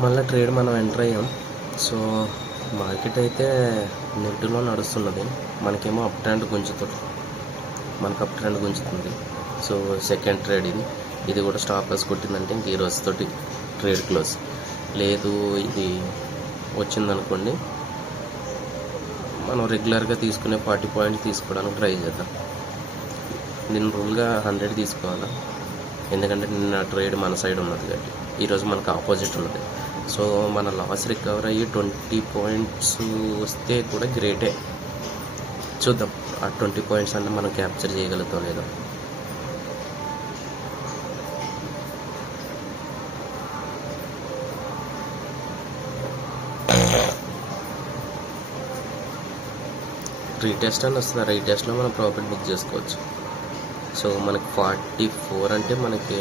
మళ్ళీ ట్రేడ్ మనం ఎంటర్ అయ్యాం. సో మార్కెట్ అయితే నెగిటివ్లో నడుస్తున్నది. మనకేమో అప్ ట్రెండ్ గుంజుతుంది, సో సెకండ్ ట్రేడ్ ఇది కూడా స్టాప్ లాస్ కొట్టిందంటే ఇంక ఈ రోజుతోటి ట్రేడ్ క్లోజ్. లేదు ఇది వచ్చిందనుకోండి, మనం రెగ్యులర్గా తీసుకునే 40 పాయింట్స్ తీసుకోవడానికి ట్రై చేద్దాం. నిన్న రూల్గా 100 తీసుకోవాలా, ఎందుకంటే నిన్న ట్రేడ్ మన సైడ్ ఉన్నది కాబట్టి ఈరోజు మనకు ఆపోజిట్ ఉన్నది. సో మన లాస్ రికవర్ అయ్యి 20 పాయింట్స్ వస్తే కూడా గ్రేటే. చూద్దాం ఆ 20 పాయింట్స్ అంటే మనం క్యాప్చర్ చేయగలుగుతాం లేదో. రీటెస్ట్ అని వస్తుంది, రీటెస్ట్లో మనం ప్రాఫిట్ బుక్ చేసుకోవచ్చు. సో మనకి 44 అంటే మనకి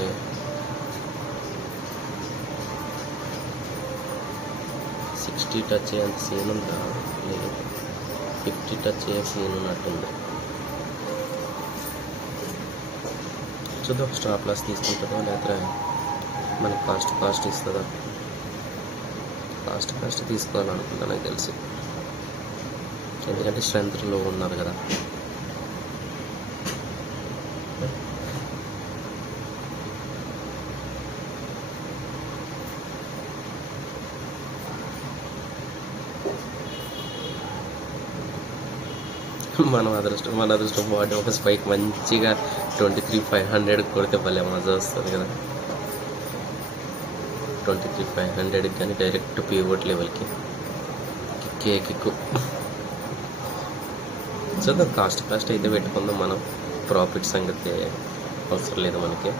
60 టచ్ అయ్యేంత సీన్ ఉందా, లేదు 50 టచ్ అయ్యే సీన్ ఉన్నట్టుంది. చూద్దాం స్టాప్ లాస్ తీసుకుంటుందో లేకపోతే మనకి కాస్ట్ ఇస్తుందా. కాస్ట్ తీసుకోవాలనుకుంటా నాకు తెలిసి, ఎందుకంటే స్ట్రెంత్లో ఉన్నారు కదా. మన అదృష్టం బాడీ ఒక స్పైక్ మంచిగా 23,500 కొడితే భలే మజా వస్తుంది కదా. 23,500 కానీ డైరెక్ట్ పివోట్ లెవెల్కి కిక్కు. చూద్దాం కాస్ట్ అయితే పెట్టుకుందాం మనం. ప్రాఫిట్ సంగతి అవసరం లేదు మనకి.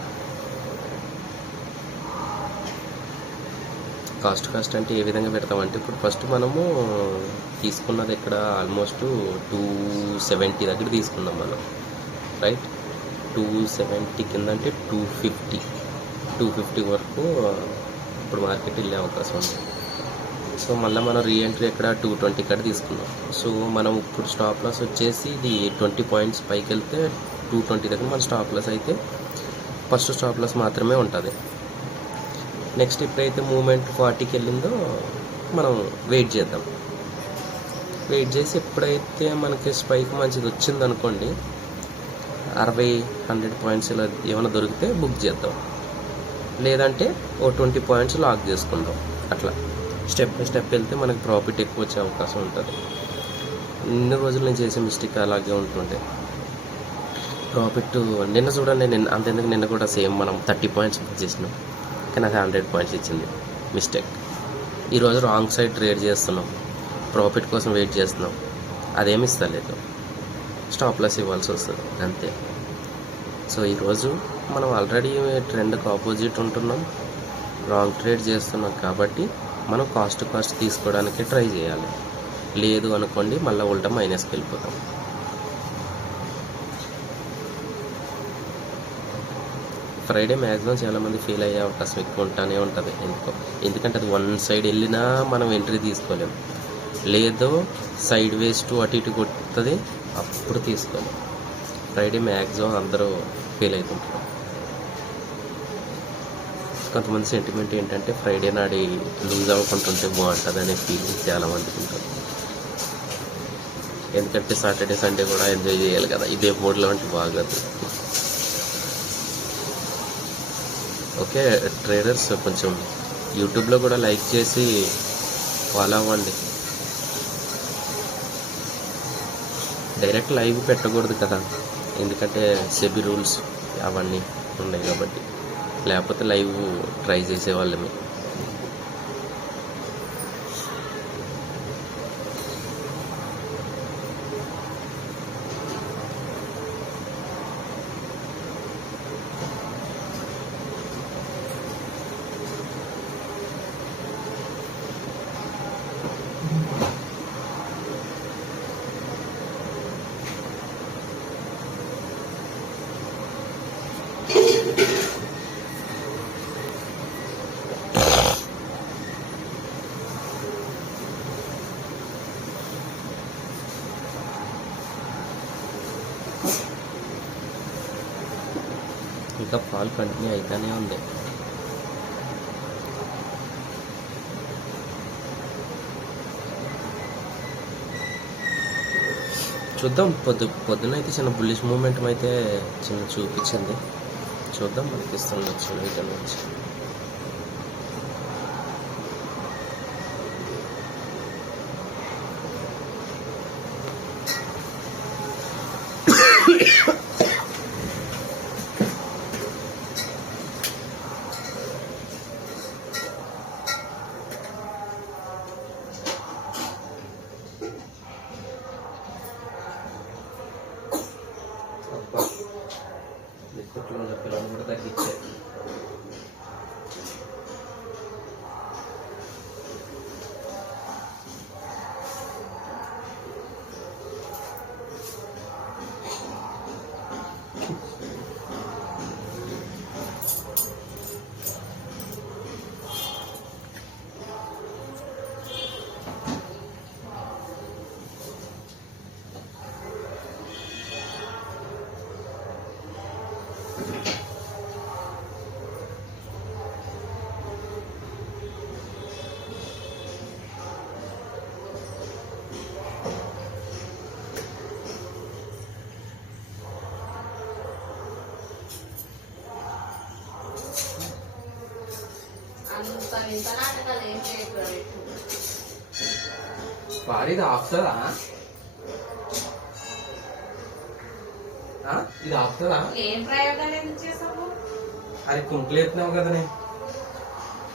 కాస్ట్ అంటే ఏ విధంగా పెడతామంటే, ఇప్పుడు ఫస్ట్ మనము తీసుకున్నది ఇక్కడ ఆల్మోస్ట్ 270 దగ్గర తీసుకున్నాం మనం, రైట్. 270 కింద అంటే 250 వరకు ఇప్పుడు మార్కెట్ వెళ్ళే అవకాశం ఉంది. సో మళ్ళీ మనం రీఎంట్రీ ఎక్కడ 220 కాడ తీసుకున్నాం. సో మనం ఇప్పుడు స్టాప్ లాస్ వచ్చేసి ఇది 20 పాయింట్స్ పైకి వెళ్తే 220 దగ్గర మన స్టాప్ లాస్ అయితే ఫస్ట్ స్టాప్ లాస్ మాత్రమే ఉంటుంది. నెక్స్ట్ ఎప్పుడైతే మూమెంట్ 40కి వెళ్ళిందో మనం వెయిట్ చేద్దాం. వెయిట్ చేసి ఎప్పుడైతే మనకి స్పైక్ మంచిది వచ్చిందనుకోండి, 60-100 పాయింట్స్ ఇలా ఏమైనా దొరికితే బుక్ చేద్దాం, లేదంటే ఓ 20 పాయింట్స్ లాక్ చేసుకుందాం. అట్లా స్టెప్ బై స్టెప్ వెళ్తే మనకి ప్రాఫిట్ ఎక్కువ వచ్చే అవకాశం ఉంటుంది. నిన్న రోజులు నేను చేసే మిస్టేక్ అలాగే ఉంటుండే. ప్రాఫిట్ నిన్న చూడండి, అంతెందుకు నిన్న కూడా సేమ్ మనం 30 పాయింట్స్ బుక్ చేసినాం, కానీ నాకు 100 పాయింట్స్ ఇచ్చింది, మిస్టేక్. ఈరోజు రాంగ్ సైడ్ ట్రేడ్ చేస్తున్నాం, ప్రాఫిట్ కోసం వెయిట్ చేస్తున్నాం, అదేమి ఇస్తలేదు, స్టాప్ లాస్ ఇవ్వాల్సి వస్తుంది అంతే. సో ఈరోజు మనం ఆల్రెడీ ట్రెండ్కి ఆపోజిట్ ఉంటున్నాం, రాంగ్ ట్రేడ్ చేస్తున్నాం కాబట్టి మనం కాస్ట్ తీసుకోవడానికి ట్రై చేయాలి. లేదు అనుకోండి మళ్ళీ ఉల్టా మైనస్కి వెళ్ళిపోతాం. ఫ్రైడే మ్యాక్సిమం చాలామంది ఫెయిల్ అయ్యే అవకాశం ఎక్కువ ఉంటూనే ఉంటుంది. ఎందుకంటే అది వన్ సైడ్ వెళ్ళినా మనం ఎంట్రీ తీసుకోలేము, లేదో సైడ్ వేస్ టు అటు ఇటు కొడుతుంది, అప్పుడు తీసుకోలేము. ఫ్రైడే మ్యాక్సిమం అందరూ ఫెయిల్ అవుతుంటారు. కొంతమంది సెంటిమెంట్ ఏంటంటే ఫ్రైడే నాడు లూజ్ అవ్వకుంటుంటే బాగుంటుంది అనే ఫీలింగ్ చాలామందికి ఉంటుంది. ఎందుకంటే సాటర్డే సండే కూడా ఎంజాయ్ చేయాలి కదా, ఇదే మూడ్లో అంటే బాగోదు. ఓకే ట్రేడర్స్, కొంచెం యూట్యూబ్లో కూడా లైక్ చేసి ఫాలో అవ్వండి. డైరెక్ట్ లైవ్ పెట్టకూడదు కదా, ఎందుకంటే సెబీ రూల్స్ అవన్నీ ఉన్నాయి కాబట్టి, లేకపోతే లైవ్ ట్రై చేసేవాళ్ళమే. ఇంకా ఫాల్ కంటిన్యూ అవుతూనే ఉంది. చూద్దాం. పొద్దున అయితే చిన్న బుల్లిష్ మూమెంట్ అయితే చిన్న చూపించింది. చూద్దాం మనకి ఇస్తుండొచ్చు ఇక్కడ నుంచి. బిస్కెట్లో ఉన్న పిల్లలు కూడా తగ్గించాయి. వారి ఇది ఆపుతుందా? ఇది ఆపుతుందా? ఏం ప్రయోగాలు ఎందుకు చేసావు? అది కుంకులు ఎత్తున్నావు కదా, నేను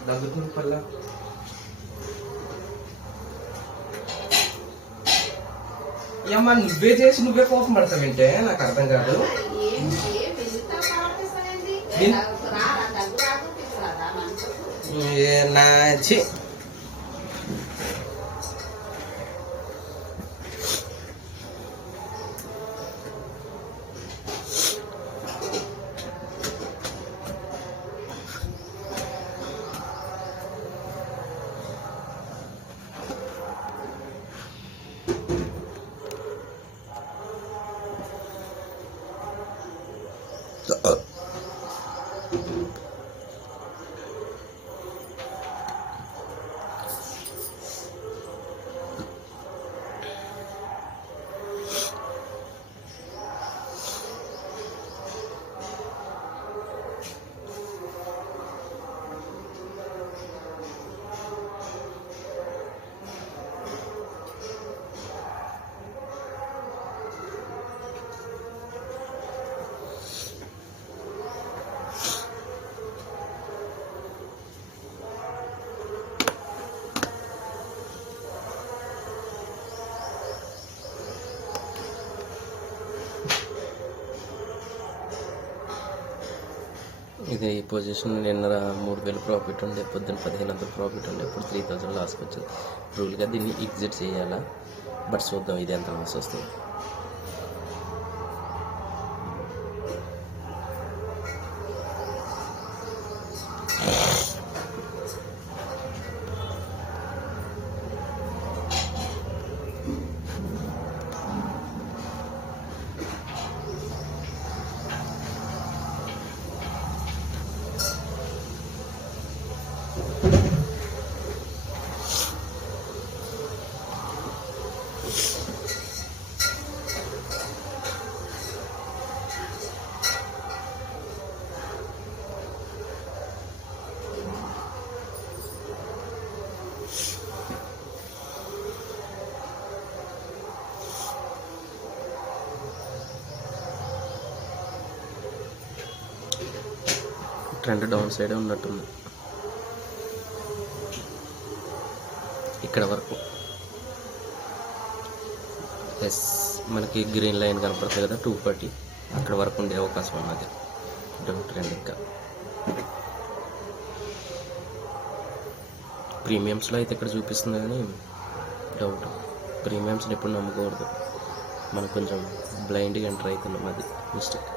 దగ్గుతుంది పల్ల. అమ్మా నువ్వే చేసి నువ్వే కోపం పడతావంటే నాకు అర్థం కాదు. నాచి ఇది ఈ పొజిషన్ నిన్న 3000 ప్రాఫిట్ ఉండే, పొద్దున్న 1500 ప్రాఫిట్ ఉండే, ఇప్పుడు 3000 లాస్కి వచ్చింది. రూల్గా దీన్ని ఎగ్జిట్ చేయాలా, బట్ చూద్దాం ఇది ఎంత లాస్ వస్తుంది. ట్రెండ్ డౌన్ సైడే ఉన్నట్టుంది ఇక్కడ వరకు. ఎస్ మనకి గ్రీన్ లైన్ కనపడుతుంది కదా 240, అక్కడ వరకు ఉండే అవకాశం ఉన్నది డౌన్ ట్రెండ్. ఇంకా ప్రీమియమ్స్లో అయితే ఇక్కడ చూపిస్తుంది కానీ డౌట్. ప్రీమియమ్స్ని ఎప్పుడు నమ్మకూడదు, మనం కొంచెం బ్లైండ్గా ఎంటర్ అవుతున్నాం, అది మిస్టేక్.